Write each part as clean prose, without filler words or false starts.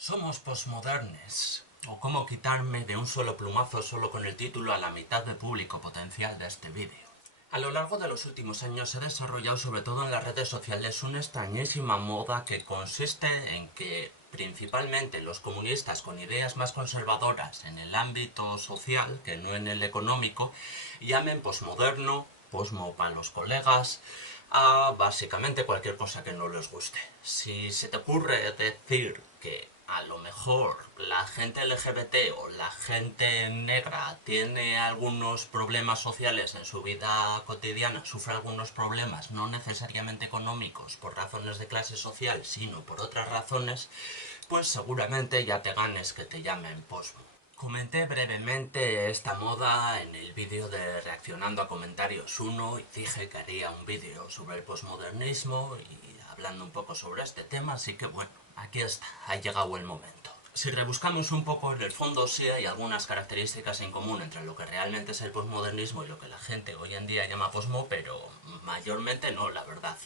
Somos posmodernes, o cómo quitarme de un solo plumazo solo con el título a la mitad de público potencial de este vídeo. A lo largo de los últimos años se ha desarrollado sobre todo en las redes sociales una extrañísima moda que consiste en que principalmente los comunistas con ideas más conservadoras en el ámbito social que no en el económico llamen posmoderno, posmo para los colegas, a básicamente cualquier cosa que no les guste. Si se te ocurre decir que a lo mejor la gente LGBT o la gente negra tiene algunos problemas sociales en su vida cotidiana, sufre algunos problemas no necesariamente económicos por razones de clase social, sino por otras razones, pues seguramente ya te ganes que te llamen posmo. Comenté brevemente esta moda en el vídeo de Reaccionando a Comentarios 1 y dije que haría un vídeo sobre el posmodernismo y hablando un poco sobre este tema, así que bueno, aquí está, ha llegado el momento. Si rebuscamos un poco en el fondo, sí hay algunas características en común entre lo que realmente es el posmodernismo y lo que la gente hoy en día llama posmo, pero mayormente no, la verdad.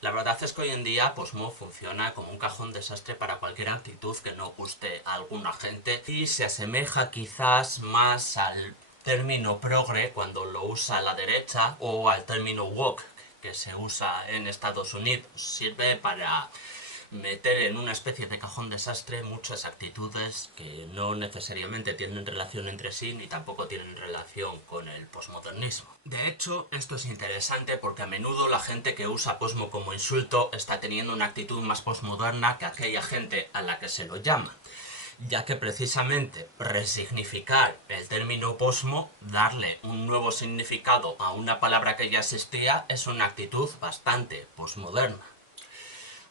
La verdad es que hoy en día posmo funciona como un cajón desastre para cualquier actitud que no guste a alguna gente y se asemeja quizás más al término progre cuando lo usa la derecha o al término woke que se usa en Estados Unidos. Sirve para meter en una especie de cajón desastre muchas actitudes que no necesariamente tienen relación entre sí ni tampoco tienen relación con el posmodernismo. De hecho, esto es interesante porque a menudo la gente que usa posmo como insulto está teniendo una actitud más posmoderna que aquella gente a la que se lo llama, ya que precisamente resignificar el término posmo, darle un nuevo significado a una palabra que ya existía, es una actitud bastante posmoderna.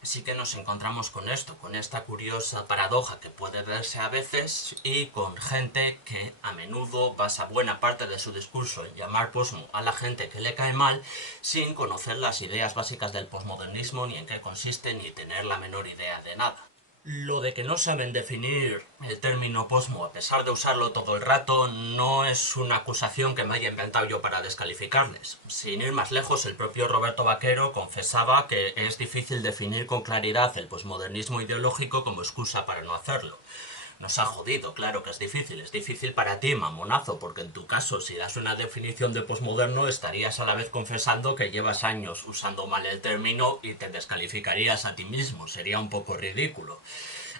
Así que nos encontramos con esto, con esta curiosa paradoja que puede verse a veces y con gente que a menudo basa buena parte de su discurso en llamar posmo a la gente que le cae mal sin conocer las ideas básicas del posmodernismo ni en qué consiste ni tener la menor idea de nada. Lo de que no saben definir el término posmo a pesar de usarlo todo el rato no es una acusación que me haya inventado yo para descalificarles. Sin ir más lejos, el propio Roberto Vaquero confesaba que es difícil definir con claridad el posmodernismo ideológico como excusa para no hacerlo. Nos ha jodido, claro que es difícil para ti, mamonazo, porque en tu caso, si das una definición de posmoderno, estarías a la vez confesando que llevas años usando mal el término y te descalificarías a ti mismo, sería un poco ridículo.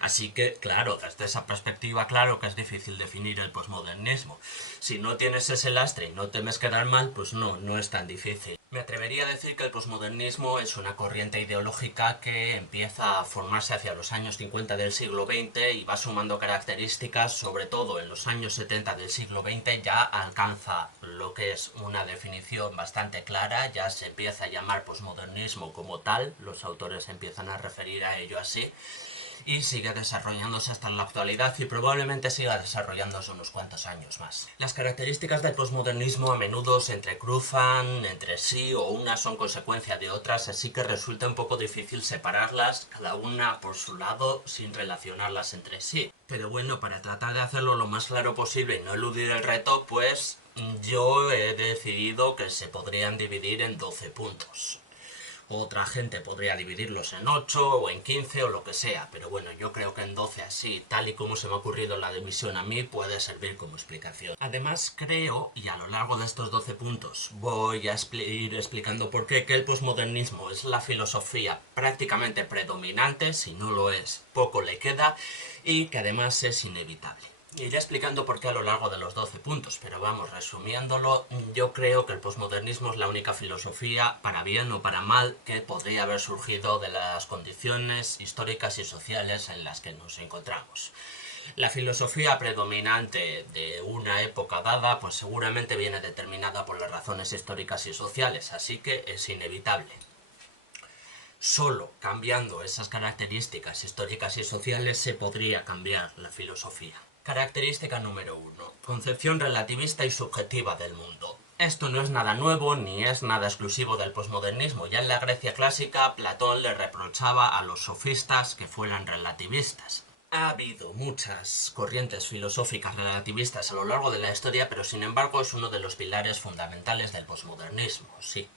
Así que, claro, desde esa perspectiva, claro que es difícil definir el posmodernismo. Si no tienes ese lastre y no temes quedar mal, pues no es tan difícil. Me atrevería a decir que el posmodernismo es una corriente ideológica que empieza a formarse hacia los años 50 del siglo XX y va sumando características, sobre todo en los años 70 del siglo XX ya alcanza lo que es una definición bastante clara, ya se empieza a llamar posmodernismo como tal, los autores empiezan a referir a ello así, y sigue desarrollándose hasta la actualidad y probablemente siga desarrollándose unos cuantos años más. Las características del posmodernismo a menudo se entrecruzan entre sí o unas son consecuencia de otras, así que resulta un poco difícil separarlas, cada una por su lado, sin relacionarlas entre sí. Pero bueno, para tratar de hacerlo lo más claro posible y no eludir el reto, pues yo he decidido que se podrían dividir en 12 puntos. Otra gente podría dividirlos en 8 o en 15 o lo que sea, pero bueno, yo creo que en 12 así, tal y como se me ha ocurrido la división a mí, puede servir como explicación. Además creo, y a lo largo de estos 12 puntos voy a ir explicando por qué, que el posmodernismo es la filosofía prácticamente predominante, si no lo es, poco le queda, y que además es inevitable. Iré explicando por qué a lo largo de los 12 puntos, pero vamos, resumiéndolo, yo creo que el posmodernismo es la única filosofía, para bien o para mal, que podría haber surgido de las condiciones históricas y sociales en las que nos encontramos. La filosofía predominante de una época dada, pues seguramente viene determinada por las razones históricas y sociales, así que es inevitable. Solo cambiando esas características históricas y sociales se podría cambiar la filosofía. Característica número 1. Concepción relativista y subjetiva del mundo. Esto no es nada nuevo ni es nada exclusivo del posmodernismo. Ya en la Grecia clásica, Platón le reprochaba a los sofistas que fueran relativistas. Ha habido muchas corrientes filosóficas relativistas a lo largo de la historia, pero sin embargo es uno de los pilares fundamentales del posmodernismo, sí.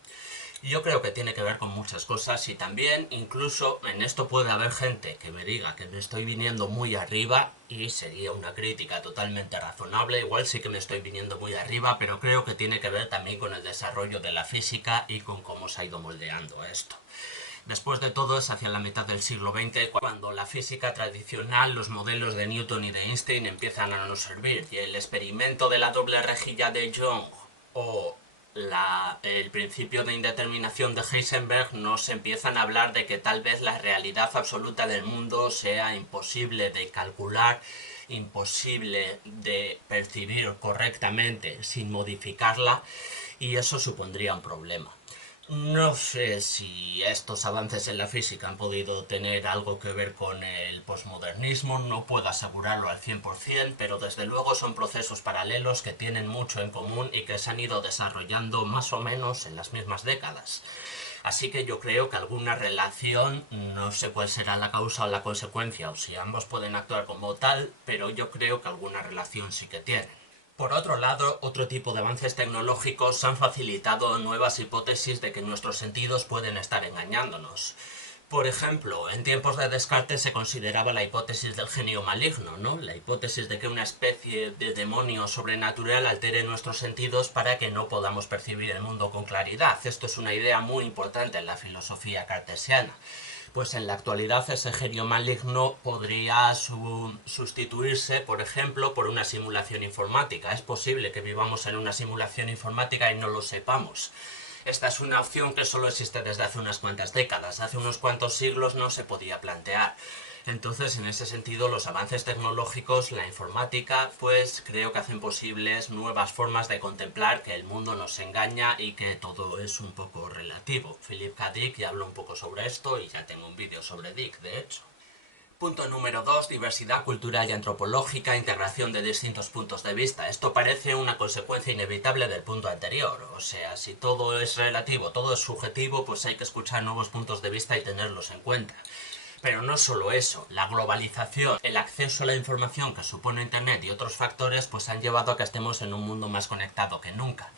Y yo creo que tiene que ver con muchas cosas y también incluso en esto puede haber gente que me diga que me estoy viniendo muy arriba y sería una crítica totalmente razonable, igual sí que me estoy viniendo muy arriba, pero creo que tiene que ver también con el desarrollo de la física y con cómo se ha ido moldeando esto. Después de todo es hacia la mitad del siglo XX cuando la física tradicional, los modelos de Newton y de Einstein empiezan a no servir y el experimento de la doble rejilla de Young o el principio de indeterminación de Heisenberg nos empiezan a hablar de que tal vez la realidad absoluta del mundo sea imposible de calcular, imposible de percibir correctamente sin modificarla y eso supondría un problema. No sé si estos avances en la física han podido tener algo que ver con el posmodernismo, no puedo asegurarlo al 100%, pero desde luego son procesos paralelos que tienen mucho en común y que se han ido desarrollando más o menos en las mismas décadas. Así que yo creo que alguna relación, no sé cuál será la causa o la consecuencia, o si ambos pueden actuar como tal, pero yo creo que alguna relación sí que tienen. Por otro lado, otro tipo de avances tecnológicos han facilitado nuevas hipótesis de que nuestros sentidos pueden estar engañándonos. Por ejemplo, en tiempos de Descartes se consideraba la hipótesis del genio maligno, ¿no? La hipótesis de que una especie de demonio sobrenatural altere nuestros sentidos para que no podamos percibir el mundo con claridad. Esto es una idea muy importante en la filosofía cartesiana. Pues en la actualidad ese genio maligno podría sustituirse, por ejemplo, por una simulación informática. Es posible que vivamos en una simulación informática y no lo sepamos. Esta es una opción que solo existe desde hace unas cuantas décadas. Hace unos cuantos siglos no se podía plantear. Entonces, en ese sentido, los avances tecnológicos, la informática, pues creo que hacen posibles nuevas formas de contemplar que el mundo nos engaña y que todo es un poco relativo. Philip K. Dick ya habló un poco sobre esto y ya tengo un vídeo sobre Dick, de hecho. Punto número 2, diversidad cultural y antropológica, integración de distintos puntos de vista. Esto parece una consecuencia inevitable del punto anterior. O sea, si todo es relativo, todo es subjetivo, pues hay que escuchar nuevos puntos de vista y tenerlos en cuenta. Pero no solo eso, la globalización, el acceso a la información que supone Internet y otros factores pues han llevado a que estemos en un mundo más conectado que nunca.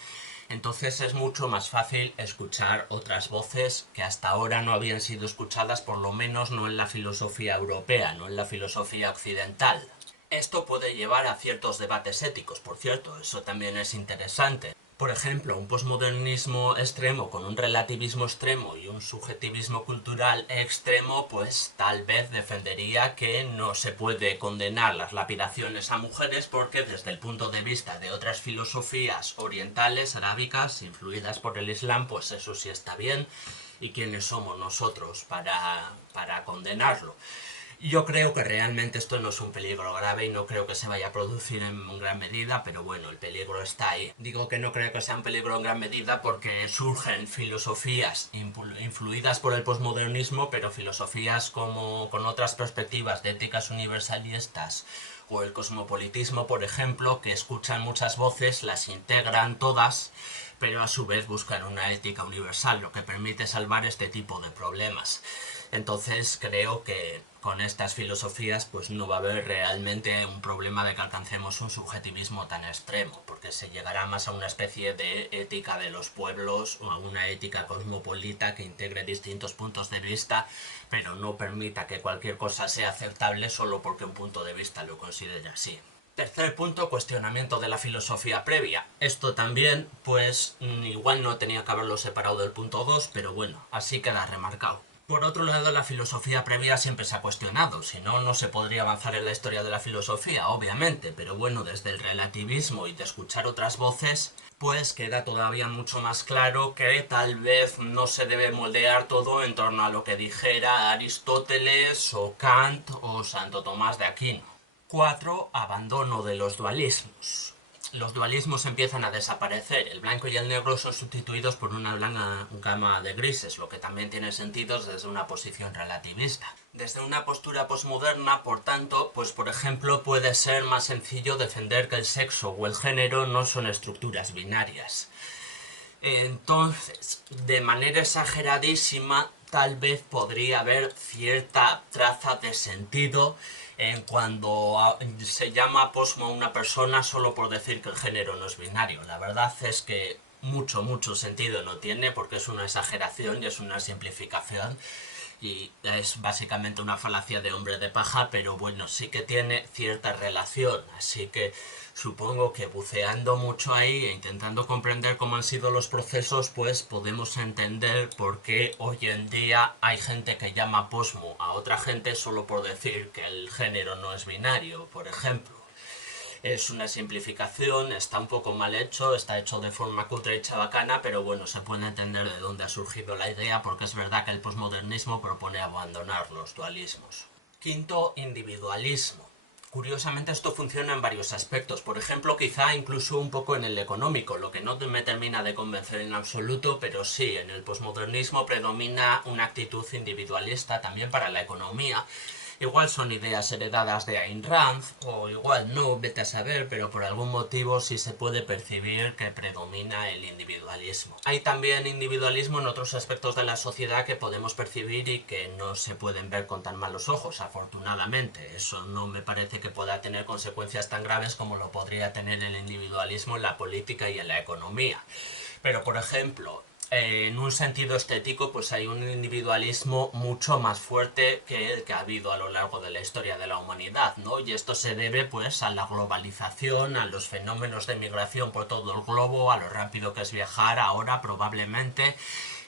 Entonces es mucho más fácil escuchar otras voces que hasta ahora no habían sido escuchadas, por lo menos no en la filosofía europea, no en la filosofía occidental. Esto puede llevar a ciertos debates éticos, por cierto, eso también es interesante. Por ejemplo, un posmodernismo extremo con un relativismo extremo y un subjetivismo cultural extremo, pues tal vez defendería que no se puede condenar las lapidaciones a mujeres porque desde el punto de vista de otras filosofías orientales, arábicas, influidas por el Islam, pues eso sí está bien. ¿Y quiénes somos nosotros para condenarlo? Yo creo que realmente esto no es un peligro grave y no creo que se vaya a producir en gran medida, pero bueno, el peligro está ahí. Digo que no creo que sea un peligro en gran medida porque surgen filosofías influidas por el posmodernismo, pero filosofías como con otras perspectivas de éticas universalistas o el cosmopolitismo, por ejemplo, que escuchan muchas voces, las integran todas, pero a su vez buscan una ética universal, lo que permite salvar este tipo de problemas. Entonces creo que con estas filosofías pues no va a haber realmente un problema de que alcancemos un subjetivismo tan extremo, porque se llegará más a una especie de ética de los pueblos o a una ética cosmopolita que integre distintos puntos de vista, pero no permita que cualquier cosa sea aceptable solo porque un punto de vista lo considere así. Tercer punto, cuestionamiento de la filosofía previa. Esto también, pues, igual no tenía que haberlo separado del punto 2, pero bueno, así queda remarcado. Por otro lado, la filosofía previa siempre se ha cuestionado, si no, no se podría avanzar en la historia de la filosofía, obviamente, pero bueno, desde el relativismo y de escuchar otras voces, pues queda todavía mucho más claro que tal vez no se debe moldear todo en torno a lo que dijera Aristóteles o Kant o Santo Tomás de Aquino. 4. Abandono de los dualismos. Los dualismos empiezan a desaparecer, el blanco y el negro son sustituidos por una blanca gama de grises, lo que también tiene sentido desde una posición relativista. Desde una postura posmoderna, por tanto, pues por ejemplo puede ser más sencillo defender que el sexo o el género no son estructuras binarias. Entonces, de manera exageradísima, tal vez podría haber cierta traza de sentido en cuando se llama posmo a una persona solo por decir que el género no es binario. La verdad es que mucho sentido no tiene, porque es una exageración y es una simplificación y es básicamente una falacia de hombre de paja, pero bueno, sí que tiene cierta relación, así que supongo que buceando mucho ahí e intentando comprender cómo han sido los procesos, pues podemos entender por qué hoy en día hay gente que llama posmo a otra gente solo por decir que el género no es binario, por ejemplo. Es una simplificación, está un poco mal hecho, está hecho de forma cutre y chabacana, pero bueno, se puede entender de dónde ha surgido la idea, porque es verdad que el posmodernismo propone abandonar los dualismos. Quinto, individualismo. Curiosamente esto funciona en varios aspectos, por ejemplo quizá incluso un poco en el económico, lo que no me termina de convencer en absoluto, pero sí, en el posmodernismo predomina una actitud individualista también para la economía. Igual son ideas heredadas de Ayn Rand, o igual no, vete a saber, pero por algún motivo sí se puede percibir que predomina el individualismo. Hay también individualismo en otros aspectos de la sociedad que podemos percibir y que no se pueden ver con tan malos ojos, afortunadamente. Eso no me parece que pueda tener consecuencias tan graves como lo podría tener el individualismo en la política y en la economía. Pero, por ejemplo, en un sentido estético, pues hay un individualismo mucho más fuerte que el que ha habido a lo largo de la historia de la humanidad, ¿no? Y esto se debe, pues, a la globalización, a los fenómenos de migración por todo el globo, a lo rápido que es viajar ahora, probablemente,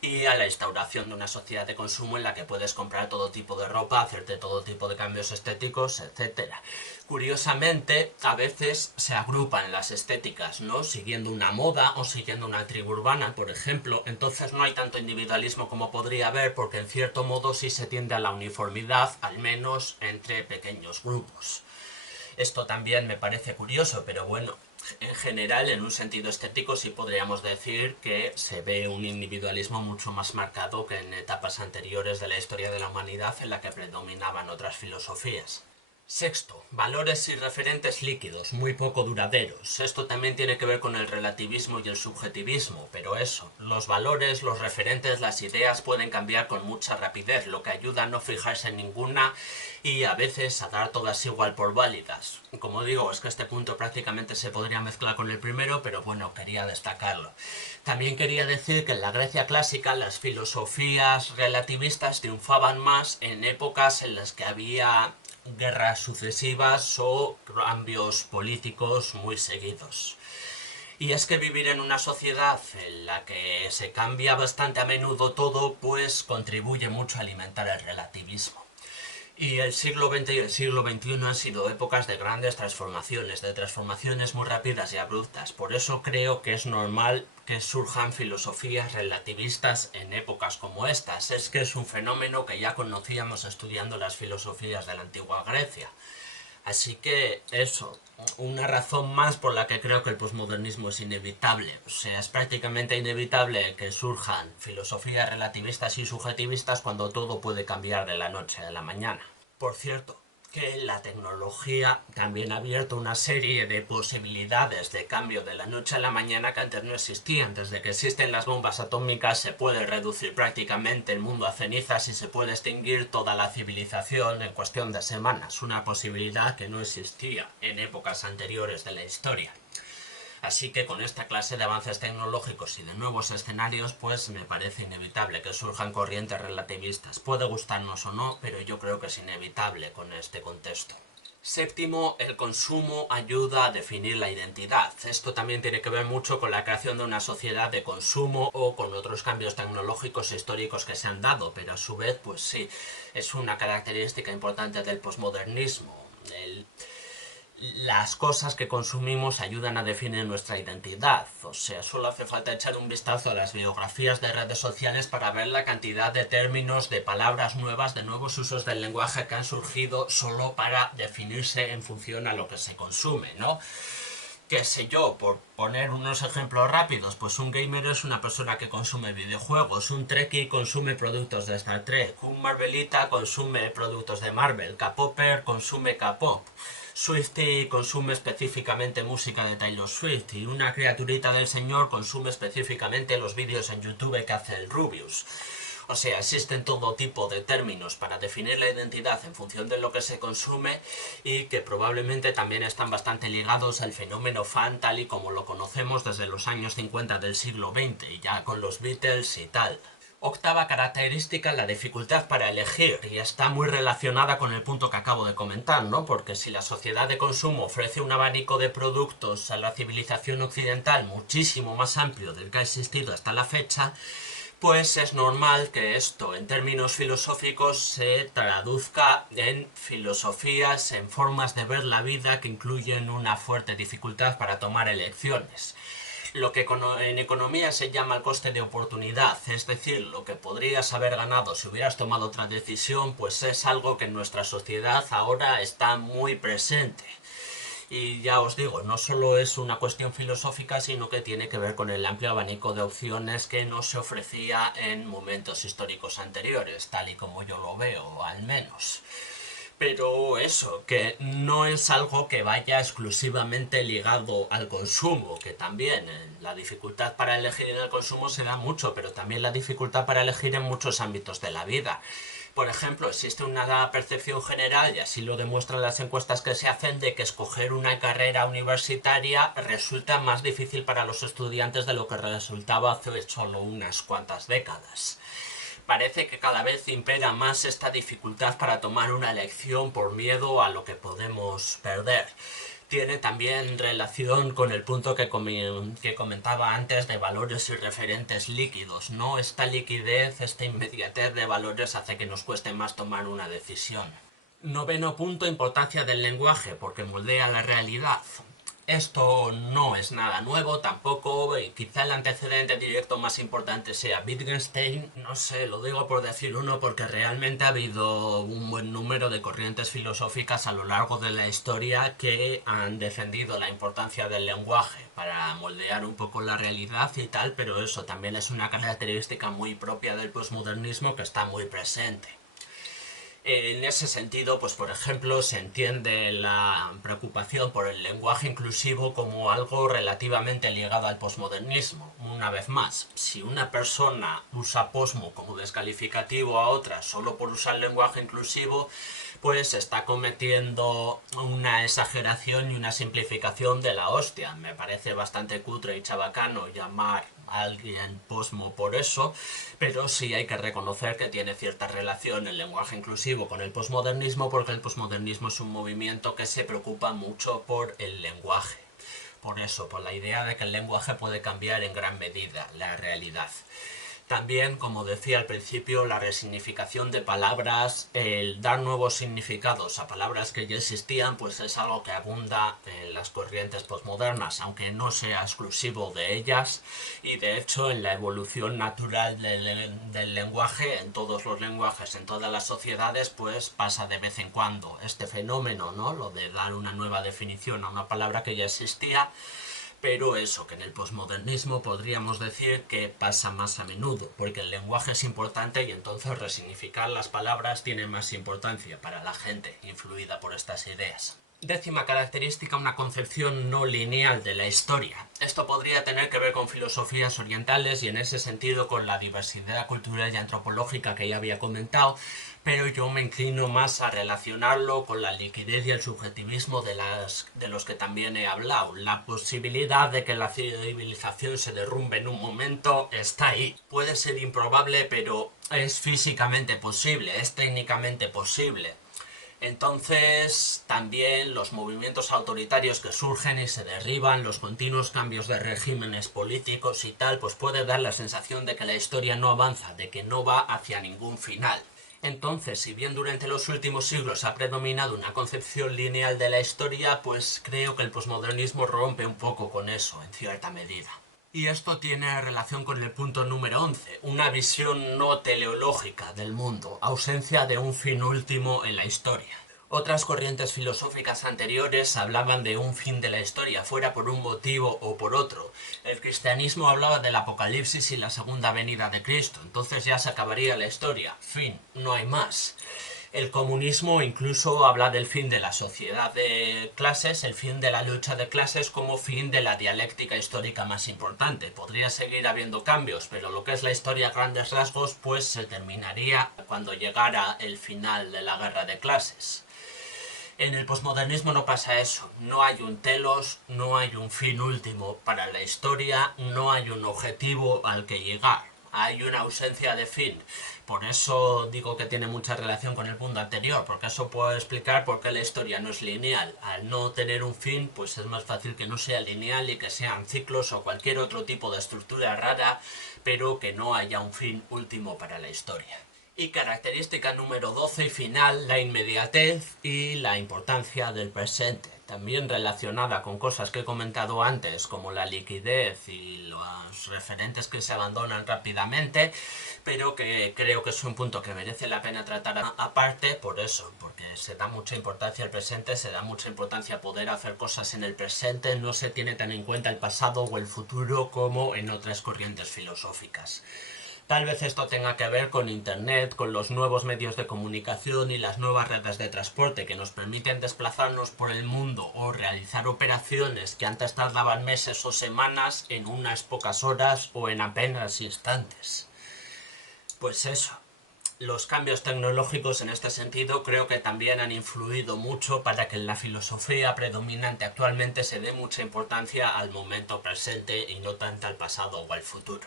y a la instauración de una sociedad de consumo en la que puedes comprar todo tipo de ropa, hacerte todo tipo de cambios estéticos, etcétera. Curiosamente, a veces se agrupan las estéticas, ¿no? Siguiendo una moda o siguiendo una tribu urbana, por ejemplo. Entonces no hay tanto individualismo como podría haber, porque en cierto modo sí se tiende a la uniformidad, al menos entre pequeños grupos. Esto también me parece curioso, pero bueno, en general, en un sentido estético, sí podríamos decir que se ve un individualismo mucho más marcado que en etapas anteriores de la historia de la humanidad en la que predominaban otras filosofías. Sexto, valores y referentes líquidos, muy poco duraderos. Esto también tiene que ver con el relativismo y el subjetivismo, pero eso, los valores, los referentes, las ideas pueden cambiar con mucha rapidez, lo que ayuda a no fijarse en ninguna y a veces a dar todas igual por válidas. Como digo, es que este punto prácticamente se podría mezclar con el primero, pero bueno, quería destacarlo. También quería decir que en la Grecia clásica las filosofías relativistas triunfaban más en épocas en las que había guerras sucesivas o cambios políticos muy seguidos. Y es que vivir en una sociedad en la que se cambia bastante a menudo todo, pues contribuye mucho a alimentar el relativismo. Y el siglo XX y el siglo XXI han sido épocas de grandes transformaciones, de transformaciones muy rápidas y abruptas. Por eso creo que es normal que surjan filosofías relativistas en épocas como estas. Es que es un fenómeno que ya conocíamos estudiando las filosofías de la antigua Grecia. Así que eso, una razón más por la que creo que el posmodernismo es inevitable. O sea, es prácticamente inevitable que surjan filosofías relativistas y subjetivistas cuando todo puede cambiar de la noche a la mañana. Por cierto, que la tecnología también ha abierto una serie de posibilidades de cambio de la noche a la mañana que antes no existían. Desde que existen las bombas atómicas se puede reducir prácticamente el mundo a cenizas y se puede extinguir toda la civilización en cuestión de semanas, una posibilidad que no existía en épocas anteriores de la historia. Así que con esta clase de avances tecnológicos y de nuevos escenarios, pues me parece inevitable que surjan corrientes relativistas. Puede gustarnos o no, pero yo creo que es inevitable con este contexto. Séptimo, el consumo ayuda a definir la identidad. Esto también tiene que ver mucho con la creación de una sociedad de consumo o con otros cambios tecnológicos e históricos que se han dado, pero a su vez, pues sí, es una característica importante del posmodernismo. Las cosas que consumimos ayudan a definir nuestra identidad. O sea, solo hace falta echar un vistazo a las biografías de redes sociales para ver la cantidad de términos, de palabras nuevas, de nuevos usos del lenguaje que han surgido solo para definirse en función a lo que se consume, ¿no? Qué sé yo, por poner unos ejemplos rápidos, pues un gamer es una persona que consume videojuegos, un trekkie consume productos de Star Trek, un marvelita consume productos de Marvel, K-popper consume K-pop, Swiftie consume específicamente música de Taylor Swift y una criaturita del señor consume específicamente los vídeos en YouTube que hace el Rubius. O sea, existen todo tipo de términos para definir la identidad en función de lo que se consume y que probablemente también están bastante ligados al fenómeno fan tal y como lo conocemos desde los años 50 del siglo XX, y ya con los Beatles y tal. Octava característica, la dificultad para elegir, y está muy relacionada con el punto que acabo de comentar, ¿no? Porque si la sociedad de consumo ofrece un abanico de productos a la civilización occidental muchísimo más amplio del que ha existido hasta la fecha, pues es normal que esto, en términos filosóficos, se traduzca en filosofías, en formas de ver la vida que incluyen una fuerte dificultad para tomar elecciones. Lo que en economía se llama el coste de oportunidad, es decir, lo que podrías haber ganado si hubieras tomado otra decisión, pues es algo que en nuestra sociedad ahora está muy presente. Y ya os digo, no solo es una cuestión filosófica, sino que tiene que ver con el amplio abanico de opciones que no se ofrecía en momentos históricos anteriores, tal y como yo lo veo, al menos. Pero eso, que no es algo que vaya exclusivamente ligado al consumo, que también la dificultad para elegir en el consumo se da mucho, pero también la dificultad para elegir en muchos ámbitos de la vida. Por ejemplo, existe una percepción general, y así lo demuestran las encuestas que se hacen, de que escoger una carrera universitaria resulta más difícil para los estudiantes de lo que resultaba hace solo unas cuantas décadas. Parece que cada vez impera más esta dificultad para tomar una elección por miedo a lo que podemos perder. Tiene también relación con el punto que comentaba antes de valores y referentes líquidos, ¿no? Esta liquidez, esta inmediatez de valores hace que nos cueste más tomar una decisión. Noveno punto, importancia del lenguaje, porque moldea la realidad. Esto no es nada nuevo tampoco, y quizá el antecedente directo más importante sea Wittgenstein. No sé, lo digo por decir uno porque realmente ha habido un buen número de corrientes filosóficas a lo largo de la historia que han defendido la importancia del lenguaje para moldear un poco la realidad y tal, pero eso también es una característica muy propia del posmodernismo que está muy presente. En ese sentido, pues por ejemplo, se entiende la preocupación por el lenguaje inclusivo como algo relativamente ligado al posmodernismo. Una vez más, si una persona usa posmo como descalificativo a otra solo por usar lenguaje inclusivo, pues está cometiendo una exageración y una simplificación de la hostia. Me parece bastante cutre y chabacano llamar a alguien posmo por eso, pero sí hay que reconocer que tiene cierta relación el lenguaje inclusivo con el posmodernismo, porque el posmodernismo es un movimiento que se preocupa mucho por el lenguaje. Por eso, por la idea de que el lenguaje puede cambiar en gran medida la realidad. También, como decía al principio, la resignificación de palabras, el dar nuevos significados a palabras que ya existían, pues es algo que abunda en las corrientes postmodernas, aunque no sea exclusivo de ellas, y de hecho en la evolución natural del lenguaje, en todos los lenguajes, en todas las sociedades, pues pasa de vez en cuando este fenómeno, ¿no? Lo de dar una nueva definición a una palabra que ya existía. Pero eso, que en el posmodernismo podríamos decir que pasa más a menudo, porque el lenguaje es importante y entonces resignificar las palabras tiene más importancia para la gente influida por estas ideas. Décima característica, una concepción no lineal de la historia. Esto podría tener que ver con filosofías orientales y en ese sentido con la diversidad cultural y antropológica que ya había comentado, pero yo me inclino más a relacionarlo con la liquidez y el subjetivismo de los que también he hablado. La posibilidad de que la civilización se derrumbe en un momento está ahí. Puede ser improbable, pero es físicamente posible, es técnicamente posible. Entonces, también los movimientos autoritarios que surgen y se derriban, los continuos cambios de regímenes políticos y tal, pues puede dar la sensación de que la historia no avanza, de que no va hacia ningún final. Entonces, si bien durante los últimos siglos ha predominado una concepción lineal de la historia, pues creo que el posmodernismo rompe un poco con eso, en cierta medida. Y esto tiene relación con el punto número 11, una visión no teleológica del mundo, ausencia de un fin último en la historia. Otras corrientes filosóficas anteriores hablaban de un fin de la historia, fuera por un motivo o por otro. El cristianismo hablaba del apocalipsis y la segunda venida de Cristo, entonces ya se acabaría la historia. Fin, no hay más. El comunismo incluso habla del fin de la sociedad de clases, el fin de la lucha de clases como fin de la dialéctica histórica más importante. Podría seguir habiendo cambios, pero lo que es la historia a grandes rasgos pues se terminaría cuando llegara el final de la guerra de clases. En el posmodernismo no pasa eso, no hay un telos, no hay un fin último para la historia, no hay un objetivo al que llegar, hay una ausencia de fin. Por eso digo que tiene mucha relación con el punto anterior, porque eso puede explicar por qué la historia no es lineal. Al no tener un fin, pues es más fácil que no sea lineal y que sean ciclos o cualquier otro tipo de estructura rara, pero que no haya un fin último para la historia. Y característica número 12 y final, la inmediatez y la importancia del presente, también relacionada con cosas que he comentado antes, como la liquidez y los referentes que se abandonan rápidamente, pero que creo que es un punto que merece la pena tratar aparte por eso, porque se da mucha importancia al presente, se da mucha importancia a poder hacer cosas en el presente, no se tiene tan en cuenta el pasado o el futuro como en otras corrientes filosóficas. Tal vez esto tenga que ver con Internet, con los nuevos medios de comunicación y las nuevas redes de transporte que nos permiten desplazarnos por el mundo o realizar operaciones que antes tardaban meses o semanas en unas pocas horas o en apenas instantes. Pues eso. Los cambios tecnológicos en este sentido creo que también han influido mucho para que en la filosofía predominante actualmente se dé mucha importancia al momento presente y no tanto al pasado o al futuro.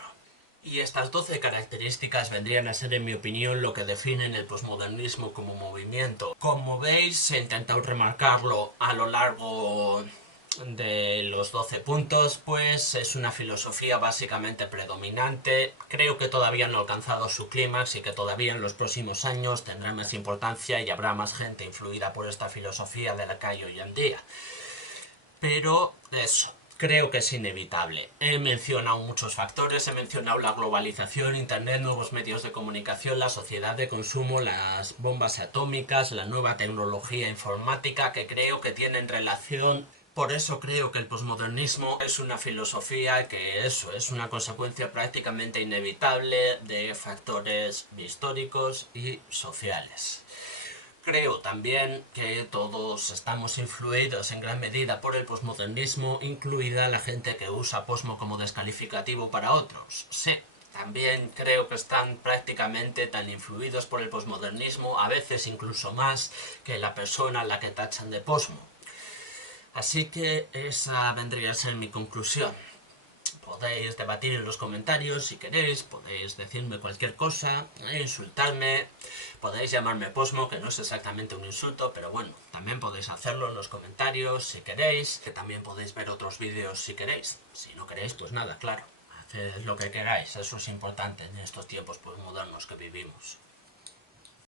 Y estas 12 características vendrían a ser, en mi opinión, lo que definen el posmodernismo como movimiento. Como veis, he intentado remarcarlo a lo largo de los 12 puntos, pues es una filosofía básicamente predominante. Creo que todavía no ha alcanzado su clímax y que todavía en los próximos años tendrá más importancia y habrá más gente influida por esta filosofía de la que hay hoy en día. Pero eso, creo que es inevitable. He mencionado muchos factores, he mencionado la globalización, internet, nuevos medios de comunicación, la sociedad de consumo, las bombas atómicas, la nueva tecnología informática que creo que tienen relación. Por eso creo que el posmodernismo es una filosofía que eso es una consecuencia prácticamente inevitable de factores históricos y sociales. Creo también que todos estamos influidos en gran medida por el posmodernismo, incluida la gente que usa posmo como descalificativo para otros. Sí, también creo que están prácticamente tan influidos por el posmodernismo, a veces incluso más que la persona a la que tachan de posmo. Así que esa vendría a ser mi conclusión. Podéis debatir en los comentarios si queréis, podéis decirme cualquier cosa, insultarme, podéis llamarme posmo, que no es exactamente un insulto, pero bueno, también podéis hacerlo en los comentarios si queréis, que también podéis ver otros vídeos si queréis. Si no queréis, pues nada, claro, haced lo que queráis, eso es importante en estos tiempos posmodernos que vivimos.